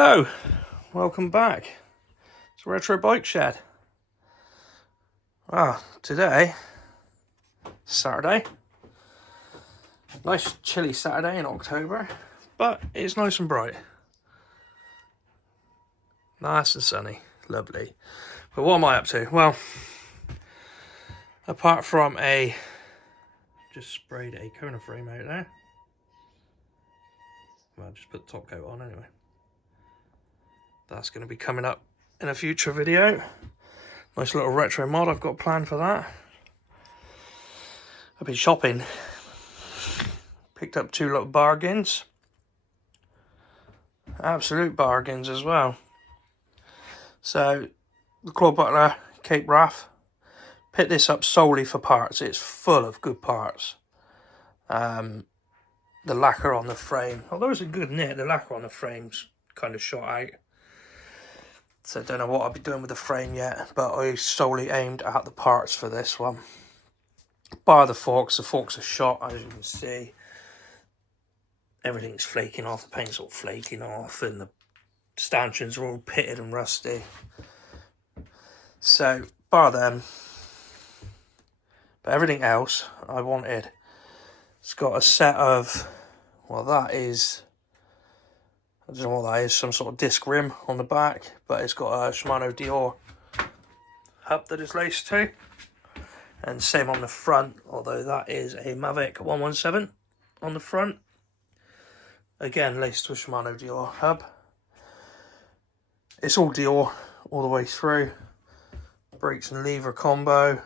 Hello, welcome back. It's Retro Bike Shed. Today, Saturday. Nice chilly Saturday in October, but it's nice and bright. Nice and sunny, lovely. But what am I up to? Well, apart from just sprayed a Kona frame out there. Well, just put the top coat on anyway. That's going to be coming up in a future video. Nice little retro mod I've got planned for that. I've been shopping. Picked up two little bargains. Absolute bargains as well. So, the Claude Butler Cape Wrath. Picked this up solely for parts. It's full of good parts. The lacquer on the frame, although it's a good knit, the lacquer on the frame's kind of shot out. So I don't know what I'll be doing with the frame yet, but I solely aimed at the parts for this one. Bar the forks are shot, as you can see. Everything's flaking off, the paint's all flaking off, and the stanchions are all pitted and rusty. So, bar them. But everything else I wanted. It's got a set of, well, that is, I don't know what that is, some sort of disc rim on the back, but it's got a Shimano Dior hub that it's laced to. And same on the front, although that is a Mavic 117 on the front. Again, laced to a Shimano Dior hub. It's all Dior all the way through. Brakes and lever combo.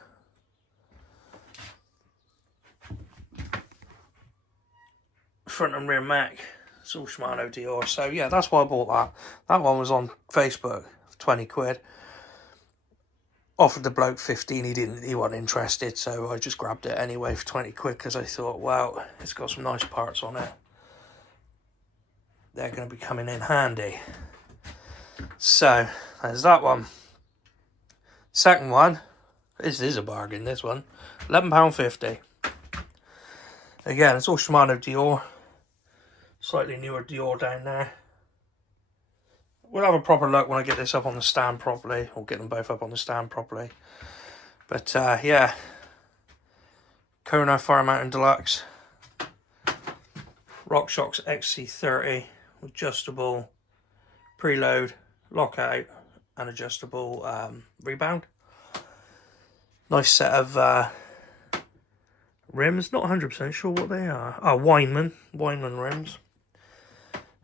Front and rear Mac. It's all Shimano Dior. So yeah, that's why I bought that. That one was on Facebook for 20 quid. Offered the bloke 15, he wasn't interested, so I just grabbed it anyway for 20 quid because I thought, well, it's got some nice parts on it. They're going to be coming in handy. So, there's that one. Second one, this is a bargain, this one. £11.50. Again, it's all Shimano Dior. Slightly newer Dior down there. We'll have a proper look when I get this up on the stand properly, or get them both up on the stand properly. But yeah, Kona Fire Mountain Deluxe, RockShox XC30, adjustable preload, lockout, and adjustable rebound. Nice set of rims. Not 100% sure what they are. Oh, Weinmann rims.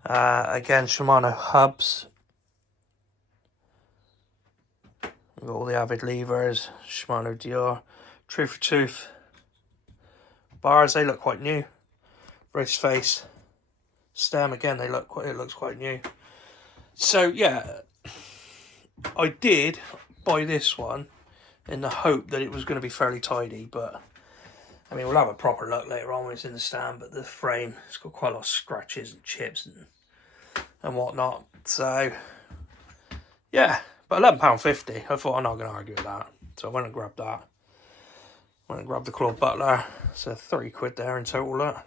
Again, Shimano hubs. We've got all the Avid levers, Shimano Dior, Truth for Tooth. Bars, they look quite new. Race face. Stem, again, it looks quite new. So, yeah, I did buy this one in the hope that it was going to be fairly tidy, but I mean, we'll have a proper look later on when it's in the stand, but the frame, it's got quite a lot of scratches and chips and whatnot. So, yeah, but £11.50, I thought I'm not going to argue with that. So I went and grabbed that. Went and grabbed the Claude Butler. So 30 quid there in total.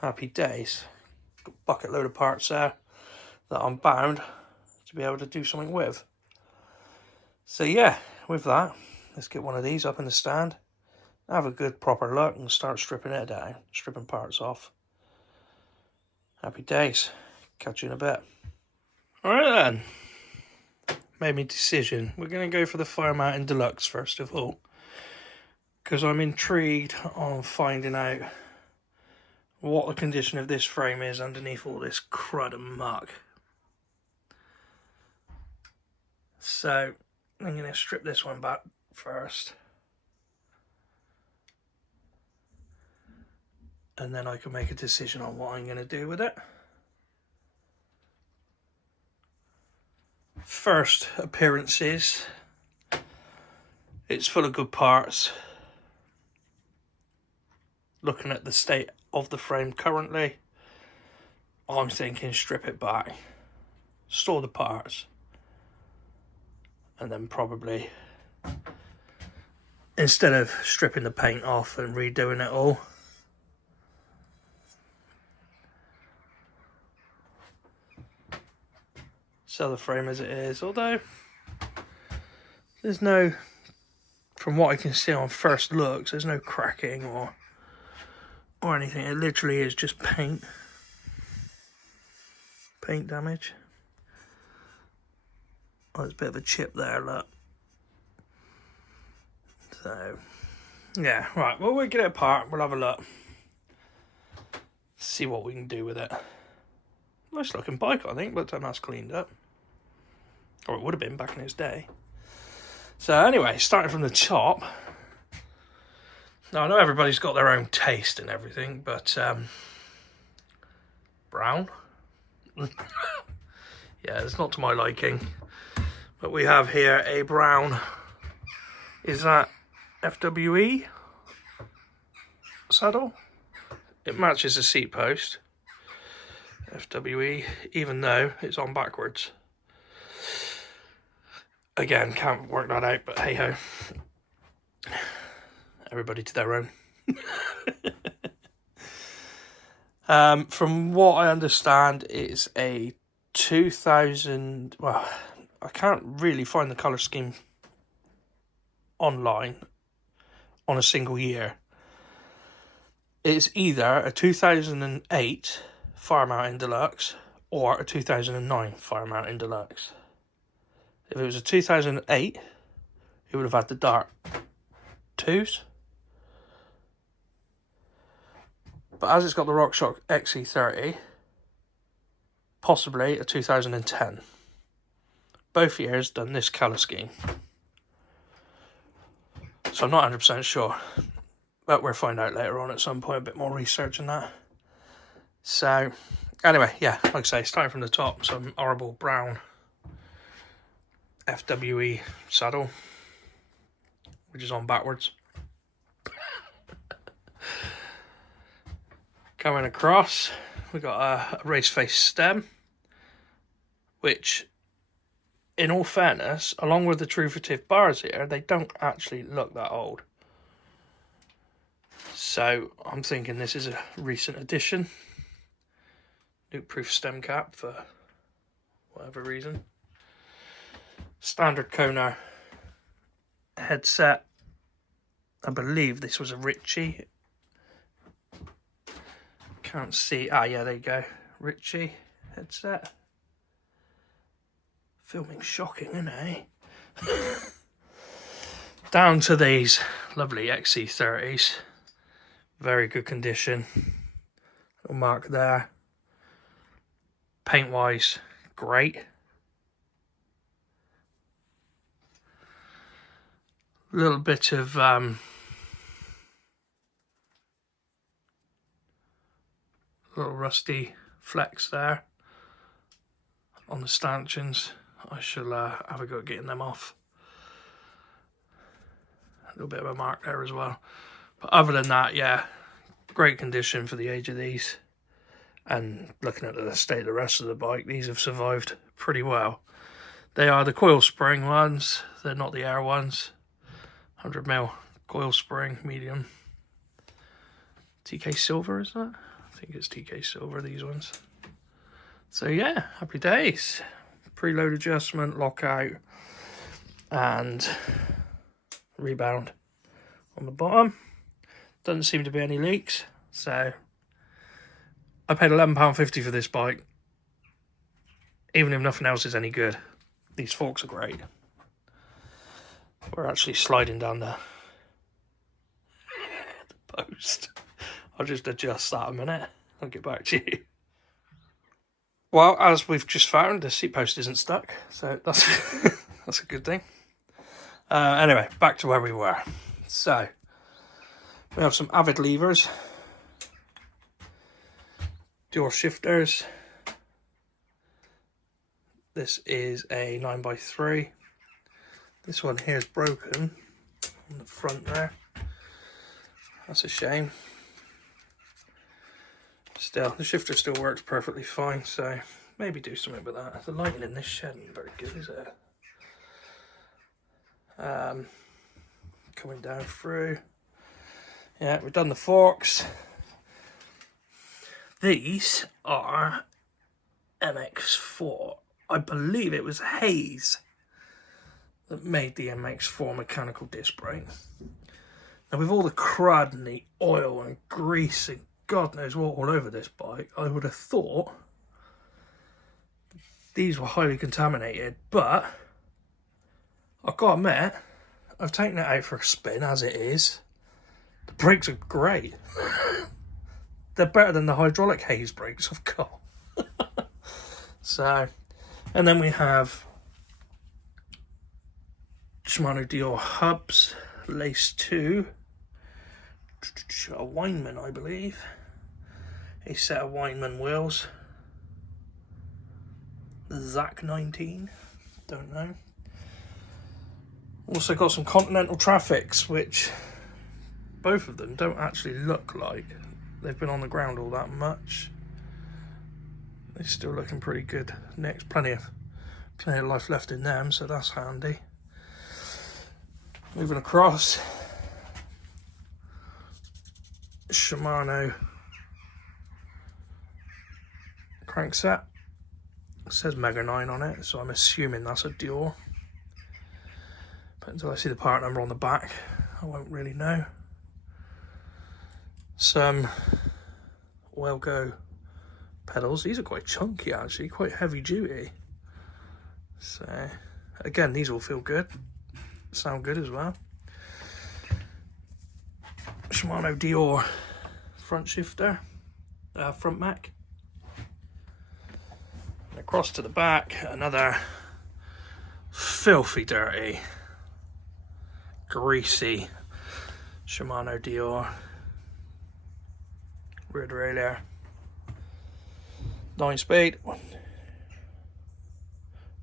Happy days. Got a bucket load of parts there that I'm bound to be able to do something with. So yeah, with that, let's get one of these up in the stand. Have a good proper look and start stripping it down, stripping parts off. Happy days. Catch you in a bit. Alright then. Made me decision. We're going to go for the Fire Mountain Deluxe first of all, because I'm intrigued on finding out what the condition of this frame is underneath all this crud and muck. So I'm going to strip this one back first. And then I can make a decision on what I'm going to do with it. First appearances. It's full of good parts. Looking at the state of the frame currently, I'm thinking strip it back. Store the parts. And then probably, instead of stripping the paint off and redoing it all, Sell the frame as it is, although there's no, from what I can see on first looks, there's no cracking or anything. It literally is just paint damage. Oh, there's a bit of a chip there, look. So yeah, right, well, we'll get it apart, we'll have a look, see what we can do with it. Nice looking bike, I think, but then that's cleaned up. Or it would have been back in its day. So anyway, starting from the top. Now I know everybody's got their own taste and everything, but brown. Yeah, it's not to my liking. But we have here a brown, is that FWE saddle? It matches the seat post. FWE, even though it's on backwards. Again, can't work that out, but hey ho. Everybody to their own. From what I understand, it's a 2000. Well, I can't really find the colour scheme online on a single year. It's either a 2008 Fire Mountain Deluxe or a 2009 Fire Mountain Deluxe. If it was a 2008, it would have had the dark 2s. But as it's got the RockShox XE30, possibly a 2010. Both years done this colour scheme. So I'm not 100% sure. But we'll find out later on at some point, a bit more research on that. So, anyway, yeah, like I say, starting from the top, some horrible brown FWE saddle, which is on backwards. Coming across, we got a race face stem, which, in all fairness, along with the Truvative bars here, they don't actually look that old. So I'm thinking this is a recent addition. Nuke proof stem cap for whatever reason. Standard Kona headset. I believe this was a Ritchie. Can't see. Ah, yeah, there you go. Ritchie headset. Filming shocking, isn't it? Down to these lovely XC30s. Very good condition. Little mark there. Paint wise, great. Little bit of little rusty flecks there on the stanchions. I shall have a go at getting them off. A little bit of a mark there as well. But other than that, yeah, great condition for the age of these. And looking at the state of the rest of the bike, these have survived pretty well. They are the coil spring ones, they're not the air ones. 100mm coil spring, medium. TK Silver, is that? I think it's TK Silver, these ones. So yeah, happy days. Preload adjustment, lockout, and rebound on the bottom. Doesn't seem to be any leaks, so I paid £11.50 for this bike. Even if nothing else is any good, these forks are great. We're actually sliding down the post. I'll just adjust that a minute. I'll get back to you. Well, as we've just found, the seat post isn't stuck, so that's that's a good thing. Anyway, back to where we were. So we have some Avid levers, door shifters. This is a 9x3. This one here is broken on the front there. That's a shame. Still, the shifter still works perfectly fine, so maybe do something with that. The lighting in this shed isn't very good, is it? Coming down through. Yeah, we've done the forks. These are MX4 I believe it was Hayes that made the MX4 mechanical disc brake. Now with all the crud and the oil and grease and God knows what all over this bike, I would have thought these were highly contaminated, but I've got to admit, I've taken it out for a spin as it is. The brakes are great. They're better than the hydraulic Hayes brakes I've got. So, and then we have Shimano Dior hubs, Lace 2, a Weinmann I believe, a set of Weinmann wheels, the Zach 19, don't know. Also got some Continental Traffics, which both of them don't actually look like they've been on the ground all that much. They're still looking pretty good. Next, plenty of life left in them, so that's handy. Moving across, Shimano crankset. It says Mega 9 on it, so I'm assuming that's a Dior. But until I see the part number on the back, I won't really know. Some Welgo pedals. These are quite chunky actually, quite heavy duty. So again, these all feel good, sound good as well. Shimano Dior front shifter, front Mac. And across to the back, another filthy dirty, greasy Shimano Dior rear derailleur, 9-speed.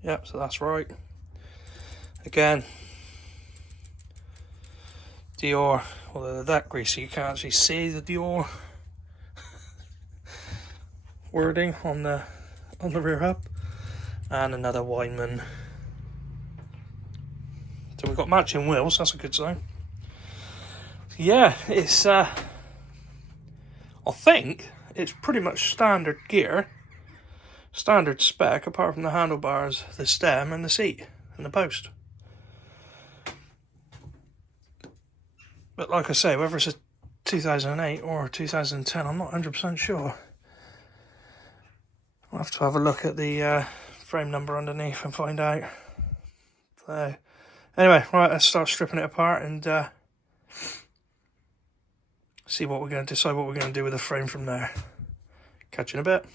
Yep, so that's right. Again, Dior, although they're that greasy you can't actually see the Dior wording on the rear hub. And another Weinmann. So we've got matching wheels, that's a good sign. Yeah, it's I think it's pretty much standard gear, standard spec, apart from the handlebars, the stem and the seat and the post. But like I say, whether it's a 2008 or 2010, I'm not 100% sure. I'll have to have a look at the frame number underneath and find out. So anyway, right, let's start stripping it apart and see what we're going to decide what we're going to do with the frame from there. Catch you in a bit.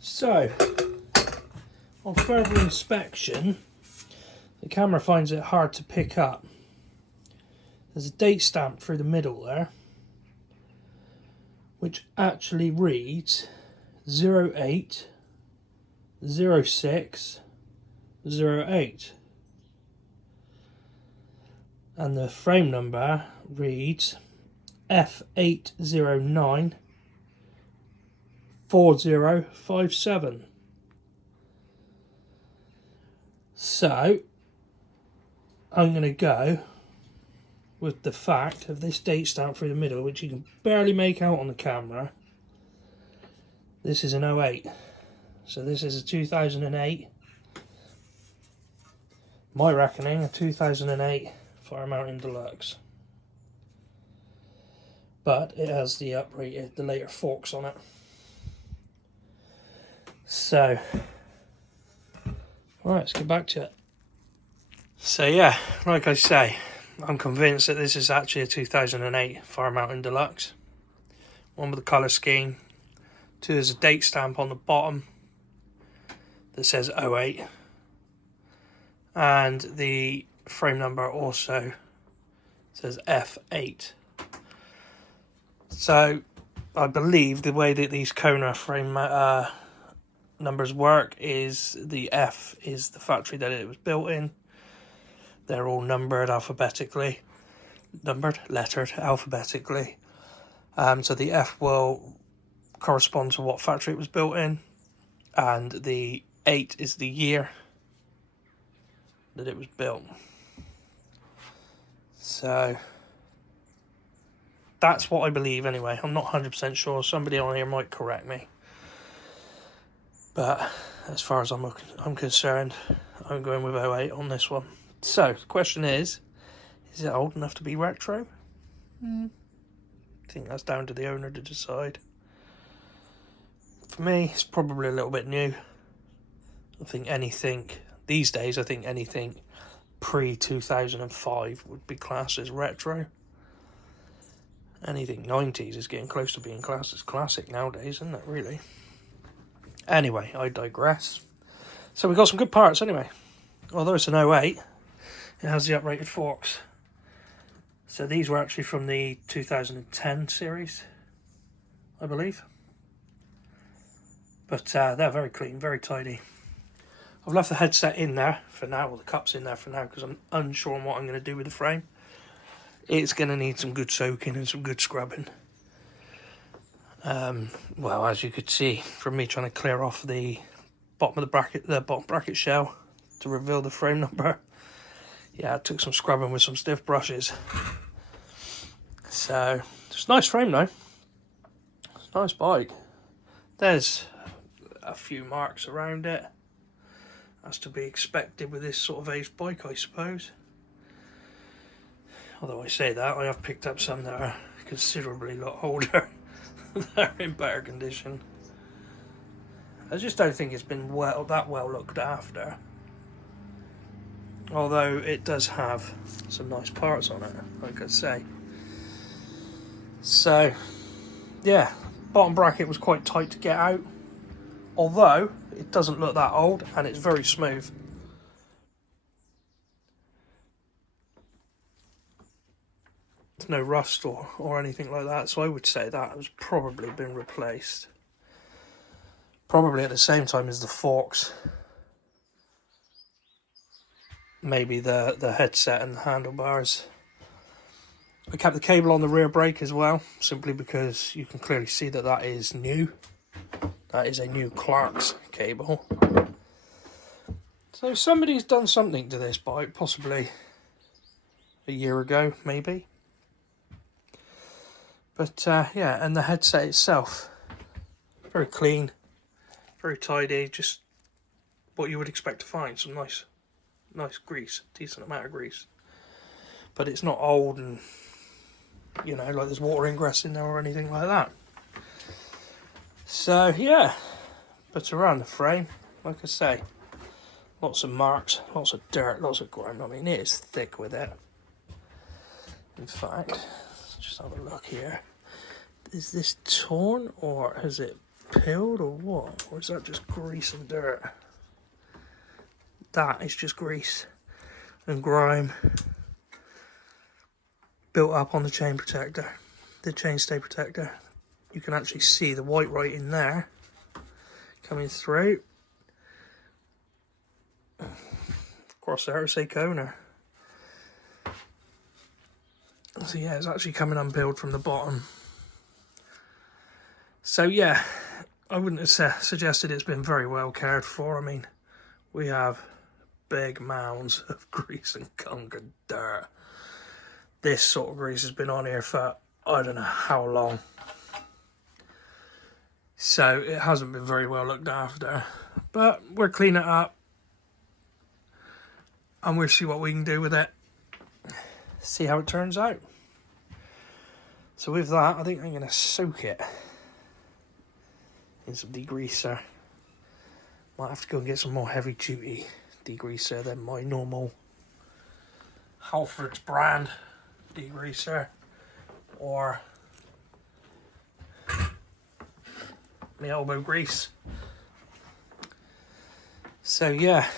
So, on further inspection, the camera finds it hard to pick up. There's a date stamp through the middle there, which actually reads 08/06/08. And the frame number reads F8094057. So I'm going to go with the fact of this date stamp through the middle, which you can barely make out on the camera. This is an 08, so this is a 2008. My reckoning, a 2008 Fire Mountain Deluxe. But it has the uprated, the later forks on it. So, right, let's get back to it. So yeah, like I say, I'm convinced that this is actually a 2008 Fire Mountain Deluxe. One with the colour scheme. Two, there's a date stamp on the bottom that says 08. And the frame number also says F8. So I believe the way that these Kona frame numbers work is the F is the factory that it was built in. They're all numbered alphabetically, lettered alphabetically. So the F will correspond to what factory it was built in, and the 8 is the year that it was built. So that's what I believe anyway. I'm not 100% sure. Somebody on here might correct me. But as far as I'm concerned, I'm going with 08 on this one. So the question is it old enough to be retro? I think that's down to the owner to decide. For me, it's probably a little bit new. I think anything, these days, I think anything pre-2005 would be classed as retro. Anything 90s is getting close to being classed as classic nowadays, isn't it, really? Anyway, I digress. So we've got some good parts anyway. Although it's an 08, it has the uprated forks. So these were actually from the 2010 series, I believe. But they're very clean, very tidy. I've left the headset in there for now, or the cup's in there for now, because I'm unsure on what I'm going to do with the frame. It's going to need some good soaking and some good scrubbing. Well, as you could see from me trying to clear off the bottom of the bottom bracket shell to reveal the frame number. Yeah, I took some scrubbing with some stiff brushes. So, it's a nice frame though. It's a nice bike. There's a few marks around it. That's to be expected with this sort of aged bike, I suppose. Although I say that, I have picked up some that are considerably a lot older. They're in better condition. I just don't think it's been that well looked after. Although it does have some nice parts on it, like I say. So, yeah, bottom bracket was quite tight to get out. Although, it doesn't look that old, and it's very smooth. There's no rust or anything like that, so I would say that has probably been replaced. Probably at the same time as the forks. Maybe the headset and the handlebars. I kept the cable on the rear brake as well, simply because you can clearly see that that is new. That is a new Clark's cable. So somebody's done something to this bike, possibly a year ago, maybe. But yeah, and the headset itself, very clean, very tidy, just what you would expect to find. Some nice grease, decent amount of grease. But it's not old and, you know, like there's water ingress in there or anything like that. So yeah, but around the frame, like I say, lots of marks, lots of dirt, lots of grime. I mean, it is thick with it. In fact, let's just have a look here. Is this torn, or has it peeled, or what? Or is that just grease and dirt? That is just grease and grime built up on the chain protector, the chainstay protector. You can actually see the white right in there coming through. Of course, the RAMSEY'S Kona. So yeah, it's actually coming unpeeled from the bottom. So yeah, I wouldn't have suggested it's been very well cared for. I mean, we have big mounds of grease and gunk and dirt. This sort of grease has been on here for I don't know how long. So it hasn't been very well looked after. But we'll clean it up. And we'll see what we can do with it. See how it turns out. So with that, I think I'm going to soak it in some degreaser. Might have to go and get some more heavy duty degreaser than my normal Halford's brand degreaser, or my elbow grease. So yeah,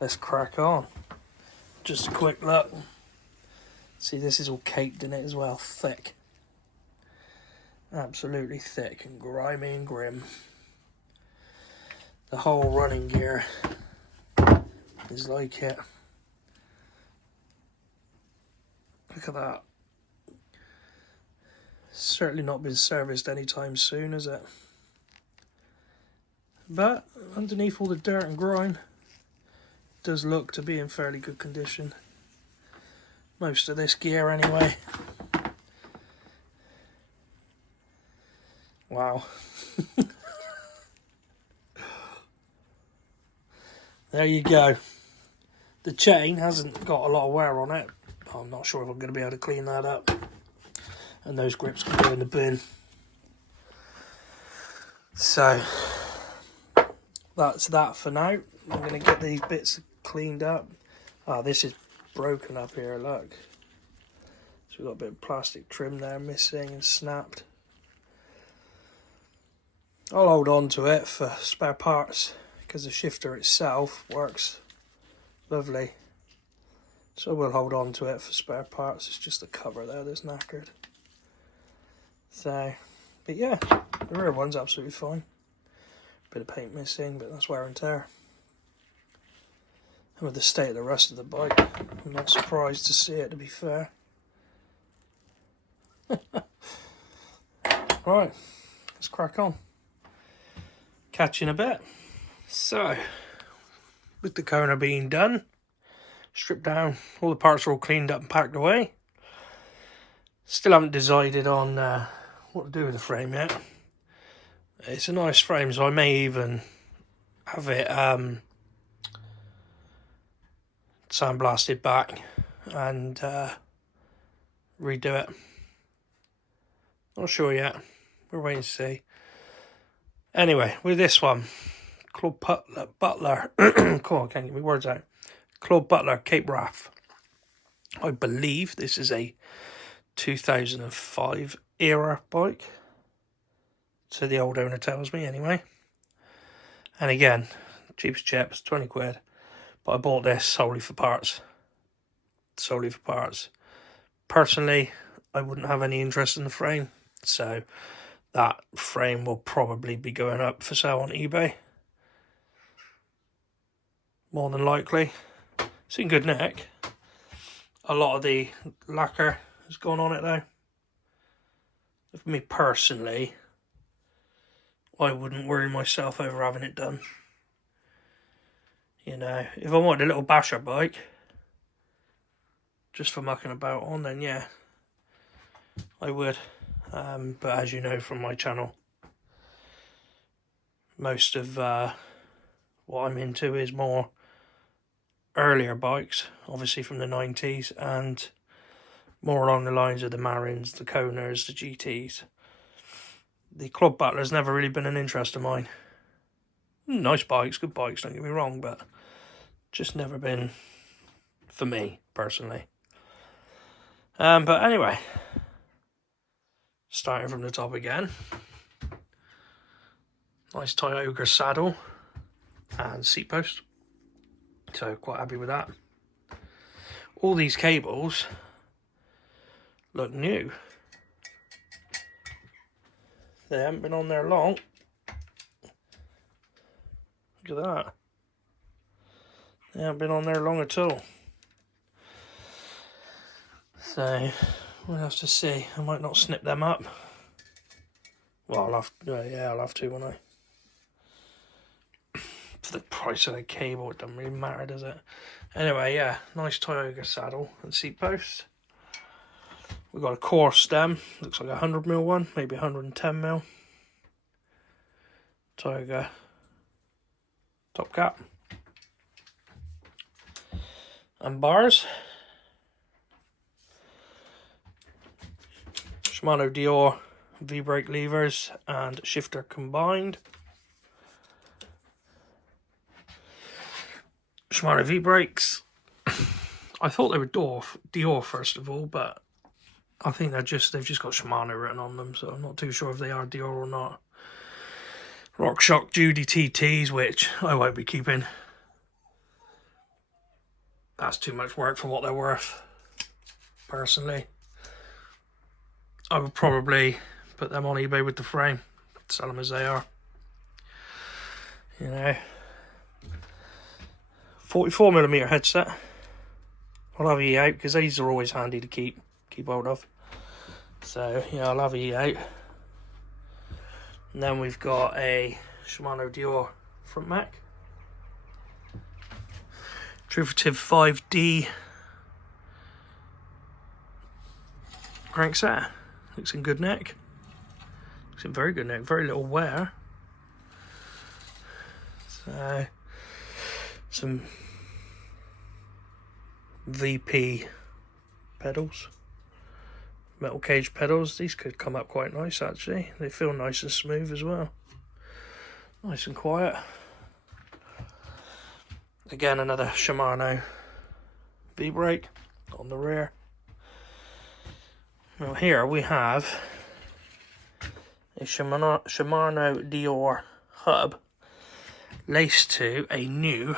let's crack on. Just a quick look. See, this is all caked in it as well, thick. Absolutely thick and grimy and grim. The whole running gear is like it. Look at that. Certainly not been serviced anytime soon, is it? But underneath all the dirt and grime, it does look to be in fairly good condition. Most of this gear anyway. Wow. There you go. The chain hasn't got a lot of wear on it. I'm not sure if I'm going to be able to clean that up. And those grips can go in the bin. So, that's that for now. I'm going to get these bits cleaned up. Ah, this is broken up here, look. So we've got a bit of plastic trim there missing and snapped. I'll hold on to it for spare parts because the shifter itself works lovely. So we'll hold on to it for spare parts. It's just the cover there that's knackered. So, but yeah, the rear one's absolutely fine. Bit of paint missing, but that's wear and tear. And with the state of the rest of the bike, I'm not surprised to see it, to be fair. Right, let's crack on. Catch you in a bit. So, with the Kona being done, stripped down, all the parts are all cleaned up and packed away. Still haven't decided on what to do with the frame yet. It's a nice frame, so I may even have it sandblasted back and redo it. Not sure yet. We're waiting to see. Anyway, with this one, Claude Butler. Cool, I can't get my words out. Claude Butler, Cape Wrath. I believe this is a 2005 era bike. So the old owner tells me anyway. And again, cheapest chips, 20 quid. But I bought this solely for parts. Solely for parts. Personally, I wouldn't have any interest in the frame. So that frame will probably be going up for sale on eBay. More than likely. It's in good nick. A lot of the lacquer has gone on it though. For me personally, I wouldn't worry myself over having it done. You know, if I wanted a little basher bike, just for mucking about on, then yeah, I would. But as you know from my channel, most of what I'm into is more earlier bikes, obviously from the 90s, and more along the lines of the Marins, the Konas, the GTs. The Claude Butler's never really been an interest of mine. Nice bikes, good bikes, don't get me wrong, but just never been for me, personally. But anyway, starting from the top again. Nice Tioga saddle and seat post. So quite happy with that. All these cables look new. They haven't been on there long. Look at that. They haven't been on there long at all. So we'll have to see. I might not snip them up. Well, I'll have to, won't I? For the price of the cable, it doesn't really matter, does it? Anyway, yeah, nice Tioga saddle and seat post. We've got a core stem, looks like a 100mm one, maybe 110mm. Tioga top cap. And bars. Shimano Dior V-brake levers and shifter combined. Shimano V-brakes. I thought they were Dior first of all, but I think they've just got Shimano written on them, so I'm not too sure if they are Dior or not. RockShox Judy TTs, which I won't be keeping. That's too much work for what they're worth, personally. I would probably put them on eBay with the frame, sell them as they are. You know, 44mm headset. I'll have E out because these are always handy to keep hold of. So yeah, I'll have E out. And then we've got a Shimano Dior front mech. Derivative 5D crankset. Looks in good neck. Looks in very good neck. Very little wear. So some VP pedals. Metal cage pedals. These could come up quite nice actually. They feel nice and smooth as well. Nice and quiet. Again, another Shimano V-brake on the rear. Now here we have a Shimano Dior hub laced to a new,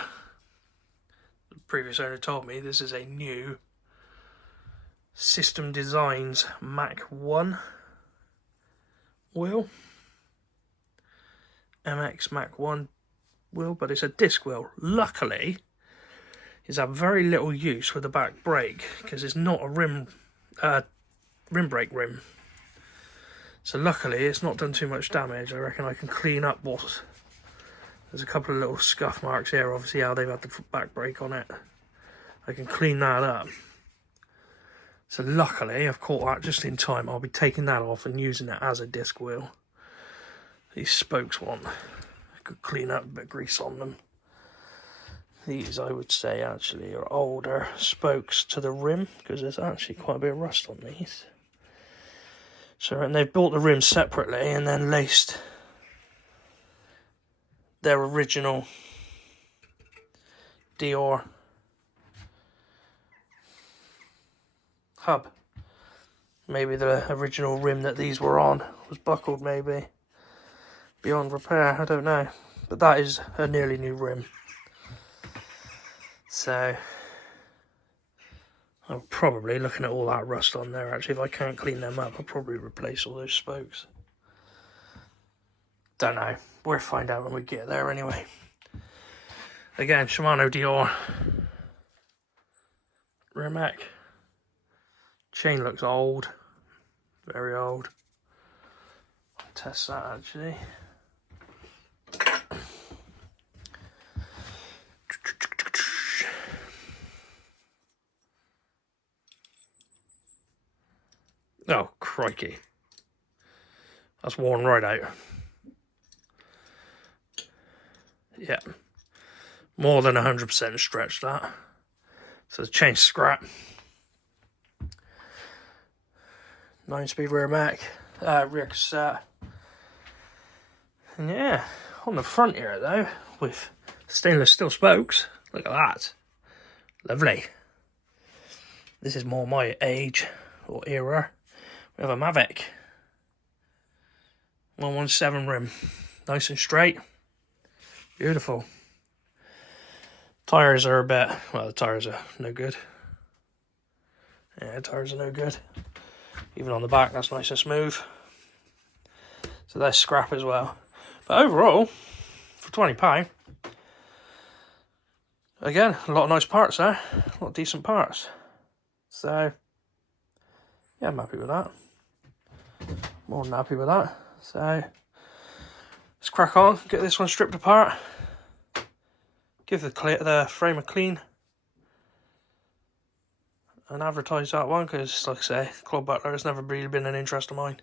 the previous owner told me this is a new System Designs Mach 1 wheel. MX Mach 1 wheel, but it's a disc wheel. Luckily, it's had very little use with the back brake because it's not a rim brake rim. So luckily, it's not done too much damage. I reckon I can clean up what. There's a couple of little scuff marks here, obviously how they've had the back brake on it. I can clean that up. So luckily, I've caught that just in time. I'll be taking that off and using it as a disc wheel. These spokes want I could clean up a bit of grease on them. These, I would say, actually are older spokes to the rim because there's actually quite a bit of rust on these. So, and they've bought the rims separately and then laced their original Dior hub. Maybe the original rim that these were on was buckled, maybe beyond repair, I don't know, but that is a nearly new rim. So I'm probably looking at all that rust on there. Actually, if I can't clean them up, I'll probably replace all those spokes. Don't know, we'll find out when we get there anyway. Again, Shimano Dior Rimac. Chain looks old, very old. I'll test that actually. Oh, crikey. That's worn right out. Yeah. More than 100% stretch that. So the chain's scrap. 9-speed rear Mac, rear cassette. And yeah, on the front here though, with stainless steel spokes. Look at that. Lovely. This is more my age or era. We have a Mavic 117 rim. Nice and straight. Beautiful. Tires are a bit, well, the tires are no good. Yeah, tires are no good. Even on the back, that's nice and smooth. So that's scrap as well. But overall, for £20, again, a lot of nice parts there. A lot of decent parts. So, yeah, I'm happy with that. More than happy with that. So, let's crack on, get this one stripped apart. Give the frame a clean. And advertise that one, because, like I say, Claude Butler has never really been an interest of mine.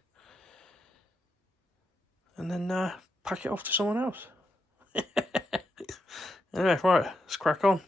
And then pack it off to someone else. Anyway, right, let's crack on.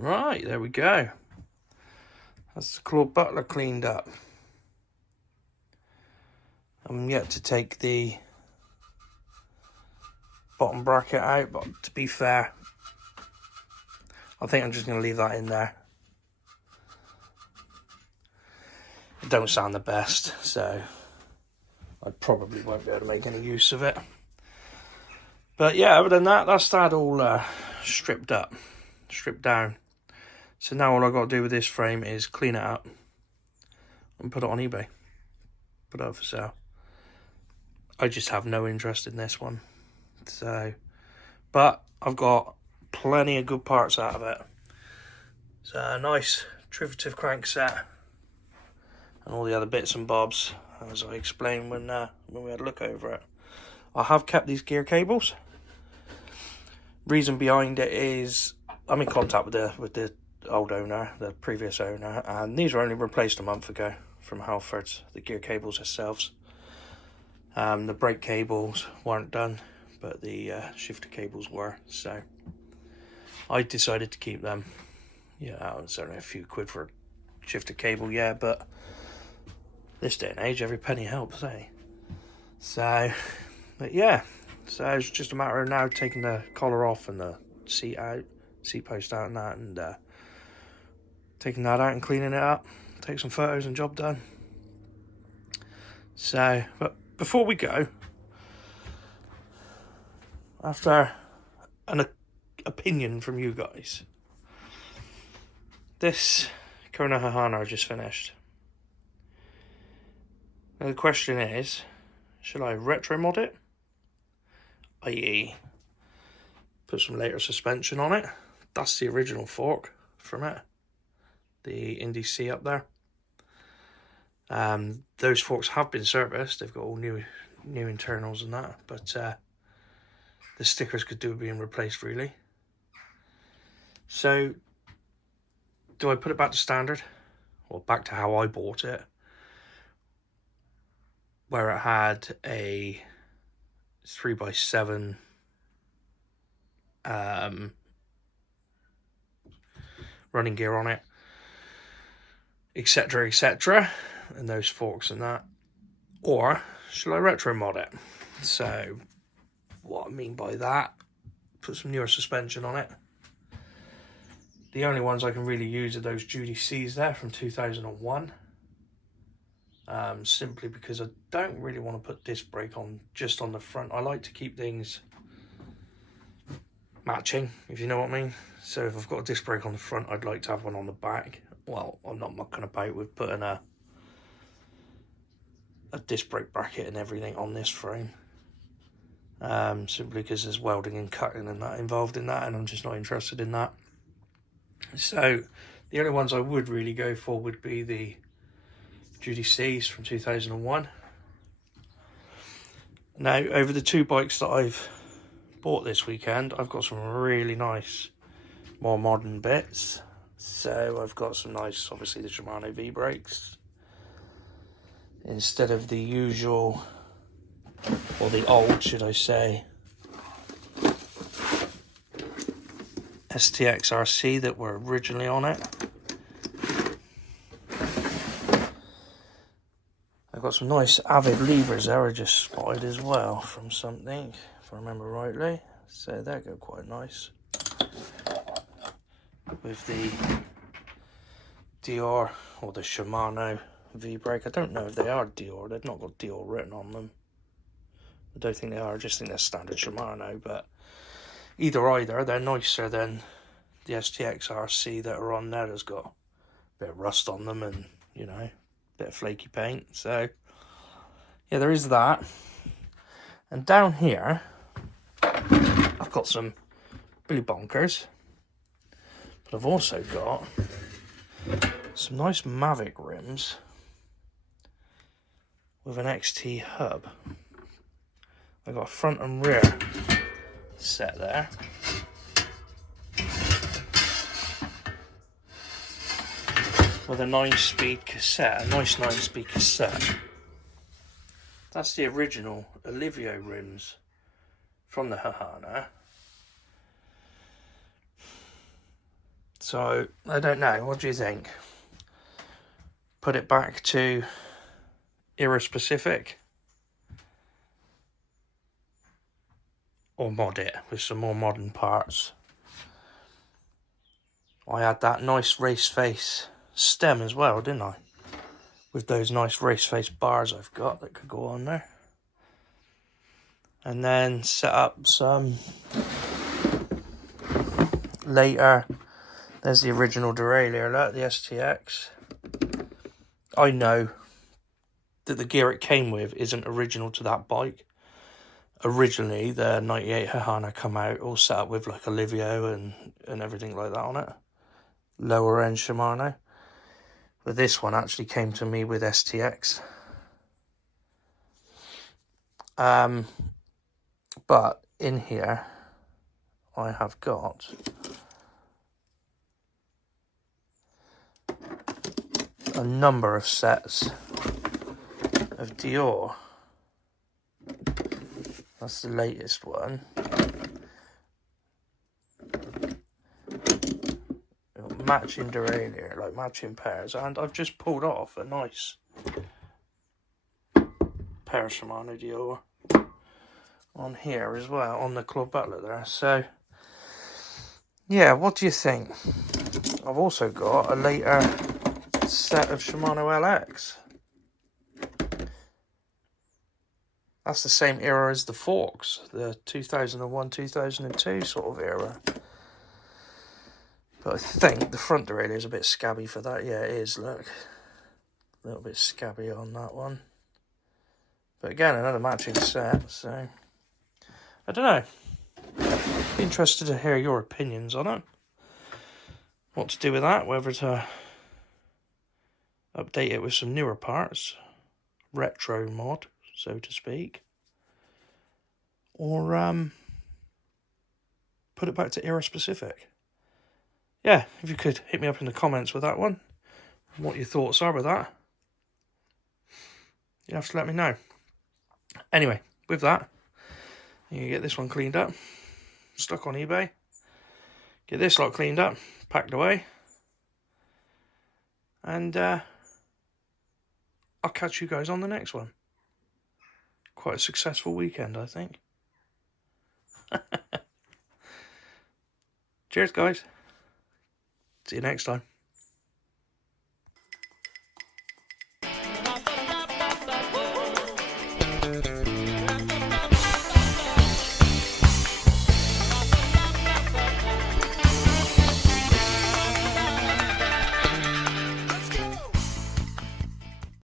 Right, there we go. That's the Claude Butler cleaned up. I'm yet to take the bottom bracket out, but to be fair, I think I'm just going to leave that in there. It don't sound the best, so I probably won't be able to make any use of it. But yeah, other than that, that's that all stripped down. So now all I've got to do with this frame is clean it up and put it on eBay. Put it up for sale. I just have no interest in this one. So, but I've got plenty of good parts out of it. So a nice derivative crankset and all the other bits and bobs, as I explained when we had a look over it. I have kept these gear cables. Reason behind it is I'm in contact with the old owner, the previous owner, and these were only replaced a month ago from Halfords, the gear cables themselves. The brake cables weren't done, but the shifter cables were, so I decided to keep them. Yeah, it's only a few quid for a shifter cable, yeah, but this day and age, every penny helps, eh? So, but yeah, so it's just a matter of now taking the collar off and the seat post out and that, and taking that out and cleaning it up, take some photos and job done. So, but before we go, after an opinion from you guys, this Kona Hahana I just finished. Now the question is, should I retro mod it? i.e. put some later suspension on it. That's the original fork from it. The Indy C up there. Those forks have been serviced. They've got all new internals and that, but the stickers could do with being replaced, really. So, do I put it back to standard, or back to how I bought it, where it had a 3x7 running gear on it, etc, etc, and those forks and that, or should I retro mod it? So what I mean by that, put some newer suspension on it. The only ones I can really use are those Judy C's there from 2001, simply because I don't really want to put disc brake on just on the front. I like to keep things matching, if you know what I mean. So if I've got a disc brake on the front, I'd like to have one on the back. Well, I'm not mucking about with putting a disc brake bracket and everything on this frame, simply because there's welding and cutting and that involved in that, and I'm just not interested in that. So the only ones I would really go for would be the Judy C's from 2001. Now, over the two bikes that I've bought this weekend, I've got some really nice, more modern bits. So I've got some nice, obviously the Shimano V brakes, instead of the usual, or the old, should I say, STX RC that were originally on it. I've got some nice Avid levers there I just spotted as well from something, if I remember rightly. So they go quite nice. With the Dior or the Shimano V-brake. I don't know if they are Dior. They've not got Dior written on them. I don't think they are. I just think they're standard Shimano. But either, they're nicer than the STX RC that are on there. That's got a bit of rust on them and, you know, a bit of flaky paint. So, yeah, there is that. And down here, I've got some Billy Bonkers. But I've also got some nice Mavic rims with an XT hub. I've got a front and rear set there. With a 9-speed cassette, a nice 9-speed cassette. That's the original Olivio rims from the Hahana. So, I don't know. What do you think? Put it back to era specific? Or mod it with some more modern parts? I had that nice race face stem as well, didn't I? With those nice race face bars I've got that could go on there. And then set up some later. There's the original derailleur, look, the STX. I know that the gear it came with isn't original to that bike. Originally, the 98 Hahana come out all set up with like Olivio and everything like that on it. Lower end Shimano. But this one actually came to me with STX. But in here, I have got a number of sets of Dior. That's the latest one. Matching derailleur, like matching pairs, and I've just pulled off a nice pair of Shimano Dior on here as well, on the Claude Butler there. So yeah, what do you think? I've also got a later set of Shimano LX. That's the same era as the forks, the 2001, 2002 sort of era. But I think the front derailleur is a bit scabby for that. Yeah, it is, look. A little bit scabby on that one. But again, another matching set, so I don't know. Interested to hear your opinions on it. What to do with that, whether to update it with some newer parts, retro mod, so to speak, or put it back to era specific. Yeah, if you could hit me up in the comments with that one, and what your thoughts are with that. You have to let me know. Anyway, with that, you can get this one cleaned up, stuck on eBay, get this lot cleaned up, packed away, and I'll catch you guys on the next one. Quite a successful weekend, I think. Cheers, guys. See you next time.